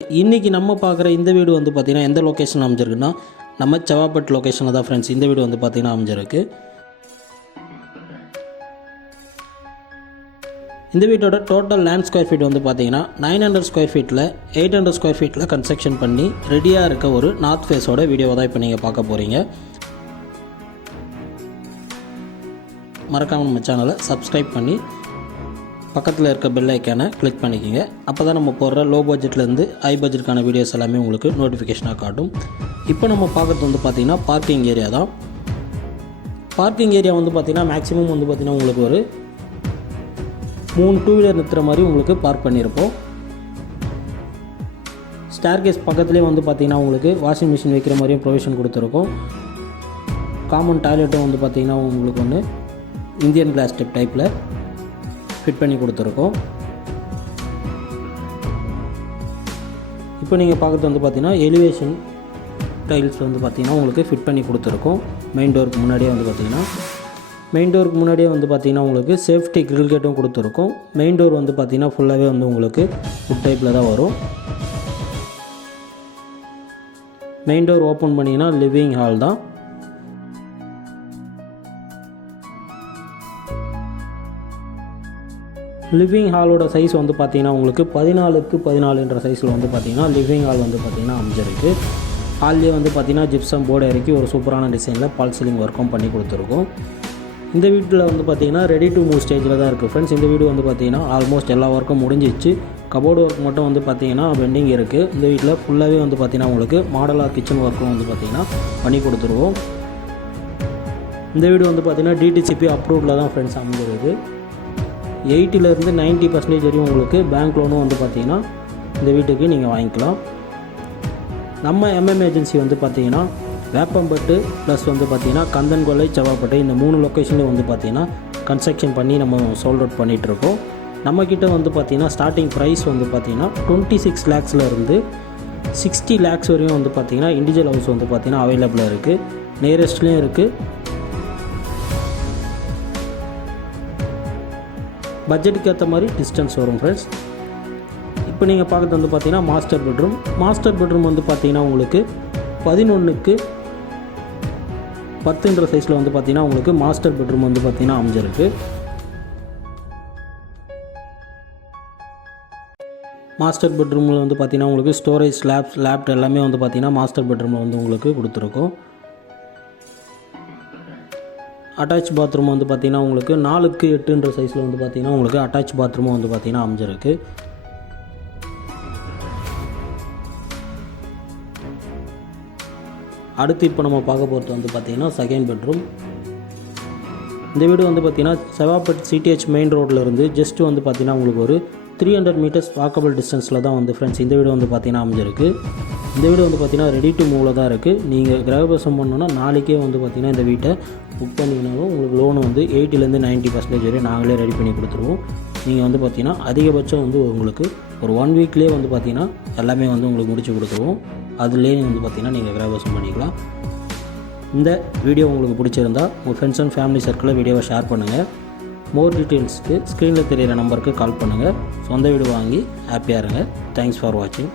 இன்றைக்கி நம்ம பார்க்குற இந்த வீடு வந்து பார்த்திங்கன்னா எந்த லொக்கேஷன் அமைஞ்சிருக்குன்னா நம்ம செவாப்பட் லொக்கேஷனில் தான் ஃப்ரெண்ட்ஸ் இந்த வீடு வந்து பார்த்திங்கன்னா அமைஞ்சிருக்கு. இந்த வீட்டோட டோட்டல் லேண்ட் ஸ்கொயர் ஃபீட் வந்து பார்த்திங்கன்னா 900 ஸ்கொயர் ஃபீட்டில் 800 ஸ்கொயர் ஃபீட்டில் கன்ஸ்ட்ரக்ஷன் பண்ணி ரெடியாக இருக்க ஒரு நார்த் ஃபேஸோட வீடியோவை தான் இப்போ நீங்கள் பார்க்க போகிறீங்க. மறக்காமல் நம்ம சேனலை சப்ஸ்கிரைப் பண்ணி பக்கத்தில் இருக்க பெல் ஐக்கானை கிளிக் பண்ணிக்கோங்க. அப்போ தான் நம்ம போடுற லோ பட்ஜெட்லேருந்து ஹை பட்ஜெட்டுக்கான வீடியோஸ் எல்லாமே உங்களுக்கு நோட்டிஃபிகேஷனாக காட்டும். இப்போ நம்ம பார்க்குறது வந்து பார்த்திங்கன்னா பார்க்கிங் ஏரியா தான். பார்க்கிங் ஏரியா வந்து பார்த்திங்கன்னா மேக்ஸிமம் வந்து பார்த்திங்கன்னா உங்களுக்கு ஒரு 3 டூ வீலர் நிறுத்துற மாதிரி உங்களுக்கு பார்க் பண்ணியிருப்போம். ஸ்டேர்கேஸ் பக்கத்துலேயே வந்து பார்த்திங்கன்னா உங்களுக்கு வாஷிங் மிஷின் வைக்கிற மாதிரியும் ப்ரொவிஷன் கொடுத்துருக்கோம். காமன் டாய்லெட்டும் வந்து பார்த்திங்கன்னா உங்களுக்கு ஒன்று இந்தியன் கிளாஸ் ஸ்டெப் டைப்பில் ஃபிட் பண்ணி கொடுத்துருக்கோம். இப்போ நீங்கள் பார்க்குறது வந்து பார்த்திங்கன்னா எலிவேஷன் டைல்ஸ் வந்து பார்த்திங்கன்னா உங்களுக்கு ஃபிட் பண்ணி கொடுத்துருக்கோம். மெயின் டோருக்கு முன்னாடியே வந்து பார்த்திங்கன்னா உங்களுக்கு சேஃப்டி கிரில் கேட்டும் கொடுத்துருக்கோம். மெயின் டோர் வந்து பார்த்திங்கன்னா ஃபுல்லாகவே வந்து உங்களுக்கு வுட் டைப்பில் தான் வரும். மெயின் டோர் ஓப்பன் பண்ணிங்கன்னா லிவிங் ஹால் தான். லிவிங் ஹாலோட சைஸ் வந்து பார்த்திங்கன்னா உங்களுக்கு 14x14 சைஸில் வந்து பார்த்திங்கன்னா லிவிங் ஹால் வந்து பார்த்திங்கன்னா அமைஞ்சிருக்கு. ஹால்லேயே வந்து பார்த்திங்கன்னா ஜிப்சம் போர்டு இறக்கி ஒரு சூப்பரான டிசைனில் பால் சீலிங் ஒர்க்கும் பண்ணி கொடுத்துருக்கோம். இந்த வீட்டில் வந்து பார்த்திங்கன்னா ரெடி டு மூவ் ஸ்டேஜில் தான் இருக்குது ஃப்ரெண்ட்ஸ். இந்த வீடு வந்து பார்த்திங்கன்னா ஆல்மோஸ்ட் எல்லா ஒர்க்கும் முடிஞ்சிச்சு. கபோர்டு ஒர்க் மட்டும் வந்து பார்த்திங்கன்னா பெண்டிங் இருக்குது. இந்த வீட்டில் ஃபுல்லாகவே வந்து பார்த்திங்கன்னா உங்களுக்கு மாடலாக கிச்சன் ஒர்க்கும் வந்து பார்த்திங்கன்னா பண்ணி கொடுத்துருவோம். இந்த வீடு வந்து பார்த்திங்கன்னா டிடிசிபி அப்ரூவ்டில் தான் ஃப்ரெண்ட்ஸ் அமைஞ்சிருக்கு. 80% 90% வரையும் உங்களுக்கு பேங்க் லோனும் வந்து பார்த்திங்கன்னா இந்த வீட்டுக்கு நீங்கள் வாங்கிக்கலாம். நம்ம எம்எம் ஏஜென்சி வந்து பார்த்திங்கன்னா வேப்பம்பட்டு ப்ளஸ் வந்து பார்த்திங்கன்னா கந்தன்கொல்லை செவ்வாப்பட்டு இந்த 3 லொக்கேஷன்லேயும் வந்து பார்த்திங்கன்னா கன்ஸ்ட்ரக்ஷன் பண்ணி நம்ம சோல்ட் அவுட் பண்ணிகிட்ருக்கோம். நம்மக்கிட்ட வந்து பார்த்திங்கன்னா ஸ்டார்டிங் ப்ரைஸ் வந்து பார்த்திங்கன்னா 26 lakhsல இருந்து 60 lakhs வரையும் வந்து பார்த்திங்கன்னா இண்டிவிஜுவல் ஹவுஸ் வந்து பார்த்திங்கன்னா அவைலபிளாக இருக்குது. நியரஸ்ட்லேயும் இருக்குது. பட்ஜெட்டுக்கு ஏற்ற மாதிரி டிஸ்டன்ஸ் வரும் ஃப்ரெண்ட்ஸ். இப்போ நீங்கள் பார்க்குறது வந்து பார்த்திங்கன்னா மாஸ்டர் பெட்ரூம் வந்து பார்த்திங்கன்னா உங்களுக்கு 11x10 சைஸில் வந்து பார்த்திங்கன்னா உங்களுக்கு மாஸ்டர் பெட்ரூம் வந்து பார்த்திங்கன்னா அமைஞ்சிருக்கு. மாஸ்டர் பெட்ரூமில் வந்து பார்த்திங்கன்னா உங்களுக்கு ஸ்டோரேஜ் லேப்ட் எல்லாமே வந்து பார்த்திங்கன்னா மாஸ்டர் பெட்ரூமில் வந்து உங்களுக்கு கொடுத்துருக்கோம். அட்டாச் பாத்ரூம் வந்து பார்த்திங்கன்னா உங்களுக்கு 4x8 சைஸில் வந்து பார்த்திங்கன்னா உங்களுக்கு அட்டாச் பாத்ரூமும் வந்து பார்த்திங்கன்னா அமைஞ்சிருக்கு. அடுத்து இப்போ நம்ம பார்க்க போகிறது வந்து பார்த்திங்கன்னா செகண்ட் பெட்ரூம். இந்த வீடு வந்து பார்த்திங்கன்னா செவாப்பட் சிடிஹெச் மெயின் ரோட்லேருந்து ஜஸ்ட் வந்து பார்த்திங்கன்னா உங்களுக்கு ஒரு 300 மீட்டர்ஸ் வாக்கபிள் டிஸ்டன்ஸில் தான் வந்து ஃப்ரெண்ட்ஸ் இந்த வீடு வந்து பார்த்திங்கன்னா அமைஞ்சிருக்கு. இந்த வீடு வந்து பார்த்திங்கன்னா ரெடி டு மூவில் தான் இருக்குது. நீங்கள் கிரகபிரவேசம் பண்ணோன்னா நாளைக்கே வந்து பார்த்திங்கன்னா இந்த வீட்டை புக் பண்ணிங்கனாலும் உங்களுக்கு லோனு வந்து 80% 90% வரை நாங்களே ரெடி பண்ணி கொடுத்துருவோம். நீங்கள் வந்து பார்த்திங்கன்னா அதிகபட்சம் வந்து உங்களுக்கு ஒரு 1 வீக்லேயே வந்து பார்த்திங்கன்னா எல்லாமே வந்து உங்களுக்கு முடிச்சு கொடுத்துருவோம். அதுலேயே வந்து பார்த்திங்கன்னா நீங்கள் கிரகபிரவேசம் பண்ணிக்கலாம். இந்த வீடியோ உங்களுக்கு பிடிச்சிருந்தா உங்கள் ஃப்ரெண்ட்ஸ் அண்ட் ஃபேமிலி சர்க்கிளில் வீடியோவை ஷேர் பண்ணுங்கள். மோர் டீட்டெயில்ஸ்க்கு ஸ்க்ரீனில் தெரிகிற நம்பருக்கு கால் பண்ணுங்கள். சொந்த வீடு வாங்கி ஹாப்பியாக இருங்க. தேங்க்ஸ் ஃபார் வாட்சிங்.